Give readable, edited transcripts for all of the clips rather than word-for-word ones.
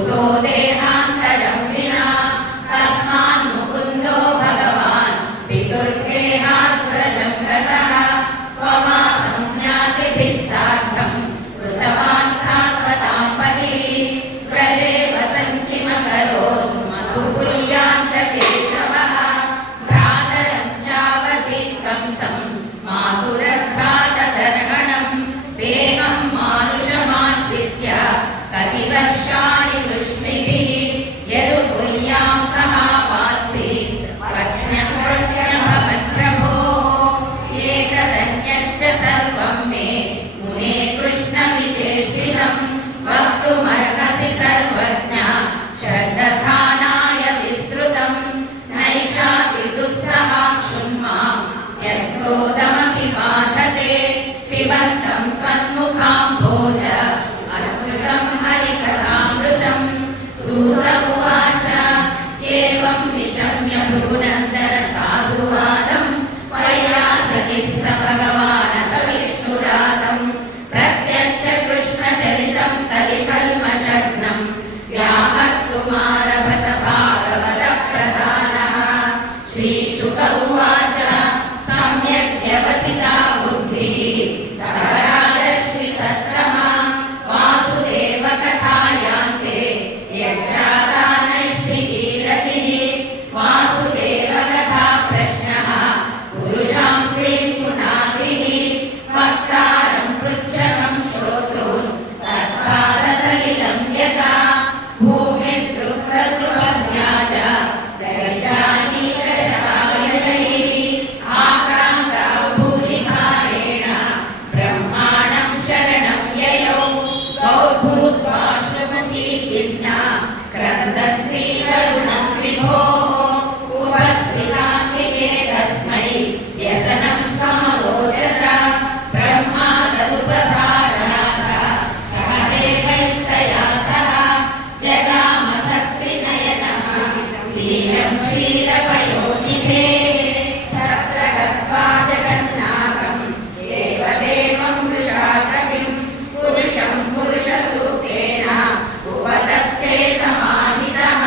कुतो देहान्तरं विना तस्मान् मुकुन्दो भगवान् पितुर्देहाग्रजं गतः त्वमा संज्ञातिभिः सार्धं कृतवान् सात्वतां पतिः व्रजे वसन् किमकरोत् मधुकुल्यां च केशवः भ्रातरं चावतीत् कंसं मातुरघातदर्हणं देहं मानुषमाश्रित्य कति वर्षाणि वृष्णिभिः यदुकुल्यां सहावात्सि प्रज्ञभवन् प्रभो एतदन्यच्च सर्वं मे मुने कृष्णविचेष्टितं वक्तुमर्हसि सर्वज्ञ श्रद्धानाय विस्तृतं नैषाति दुःसहा क्षुन्मां यद्गोदमपि बाधते पिबन्तं त्वन्मुखाम्भोज अच्युतं हरिकथामृतं सूत उवाच एवं निशम्य भृगुनन्दन साधुवादं वैयासकिः स भगवानथ विष्णुरादं प्रत्यच्च कृष्णचरितं कलिकल्मषघ्नं व्याहर्तुमारभत भागवतप्रधानः श्रीशुक उवाच सम्यक् व्यवसिता बुद्धिः राजर्षिसत्तमा वासुदेवकथायान्ते यज्जाता नैष्ठिकीरतिः वासुदेवकथा प्रश्नः पुरुषां स्त्रीं पुनादिः वक्तारं पृच्छकं श्रोतॄन् तत्पादसलिलं यथा भूमिर्दृग्धगृहव्याज दैर्यानीकशतायनैः आक्रान्ता भूरिभारेण ब्रह्माणं शरणं ययौ गौर्भूत्वाश्रुमुखी भिन्ना क्रन्दन्ती करुणं विभोः उपस्थिताम्बिके तस्मै व्यसनं समलोचत ब्रह्मा तदुपधारणाथ सह देवैस्तया सह जगामसक्तिनयनः लीलं क्षीरपयोनिधेः तत्र गत्वा जगन्नाथं देवदेवं वृषाकविं पुरुषं पुरुषसूक्तेन उपतस्ते समाहितः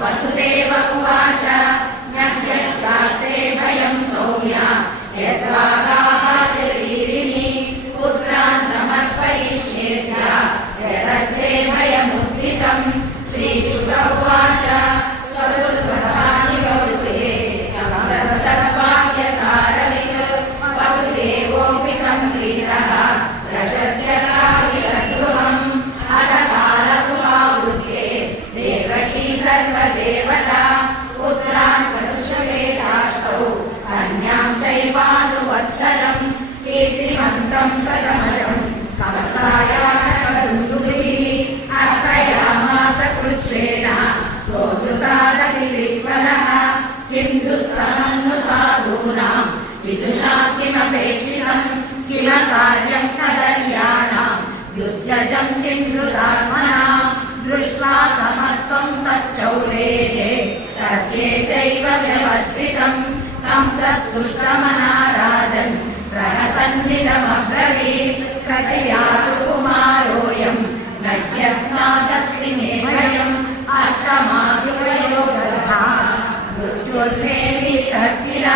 वसुदेव उवाच नद्यस्यास्ते भयं सौम्य यद्वागाः शरीरिणी पुत्रान् समर्पयिष्ये यदस्ते भयमुत्थितं श्रीशुक उवाच स्वसुतपदानि प्रवृते सस्तद्वाक्यसारवित् वसुदेवोऽपि तं प्रीतः प्रशस्य काहिषद्गृहम् अधकाल उपावृत्ते देवकी सर्वदेवता पुत्रान् वसुषवेदाष्टौ कन्यां चैवानुवत्सरम् कीर्तिमन्तं प्रथमजम् कवसायानकदुन्दुभिः अर्पयामास कृच्छ्रेण सोऽमृतादतिविह्वलः किं दुःसहं नु साधूनां विदुषां किमपेक्षितं किमकार्यं कदर्याणां दुस्यजं किं दुरात्मनां दृष्ट्वा समत्वं तच्चौरेः सर्वे चैव व्यवस्थितं कंसस्तुष्टमना राजन् रहसन्निधमब्रवीत् प्रतियातु कुमारोऽयं न यस्मादस्ति मे भयम् अष्टमाद्युवयो गर्भात् मृत्युर्भेदीतः किल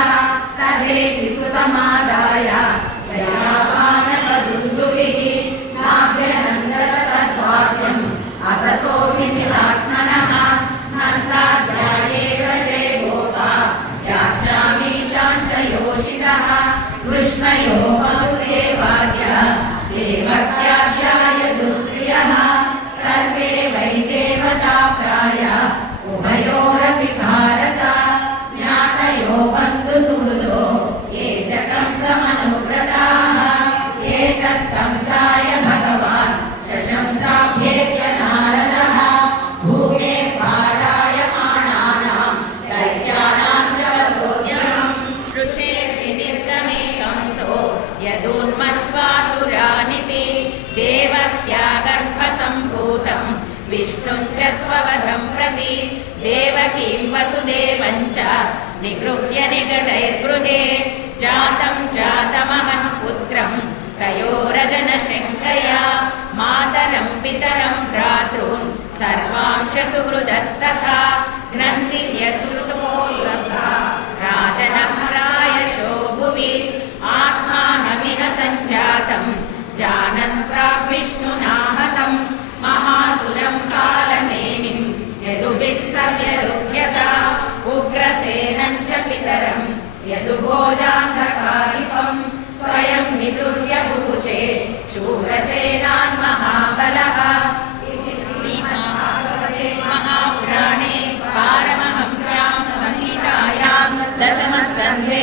तदेति सुतमादाय दयावानकदुन्दुभिः नाभ्यनन्दत तद्वाक्यम् असतो विजितात्मनः नन्दाध्यायेव चे गोपा यास्यामीशां च योषितः कृष्णयो वसुदेवाद्य देवत्याद्याय दुस्त्रियः सर्वे वै देवता प्राय उभयोरपि भारत ज्ञातयो बन्धुसुहृदो ये च कंस देवकीं वसुदेवं च निगृह्य निजटैर्गृहे जातं जातमहं पुत्रं तयोरजनशङ्कया मातरं पितरं भ्रातॄन् सर्वांश सुहृदस्तथा ग्रन्थिर्यसृतमोल्लब्धा राजनं प्रायशो भुवि आत्मानमिह सञ्जातं जानन् प्राग्विष्णुना हतं महासुरं कालनेमिं यदुभिः सव्यरुह्यता उग्रसेनं च पितरं यदुभोजान्धकारिपं स्वयं निगृह्य बुभुजे शूरसेनान् महाबलः इति श्रीमद्भागवते महापुराणे पारमहंस्यां संहितायां दशमस्कन्धे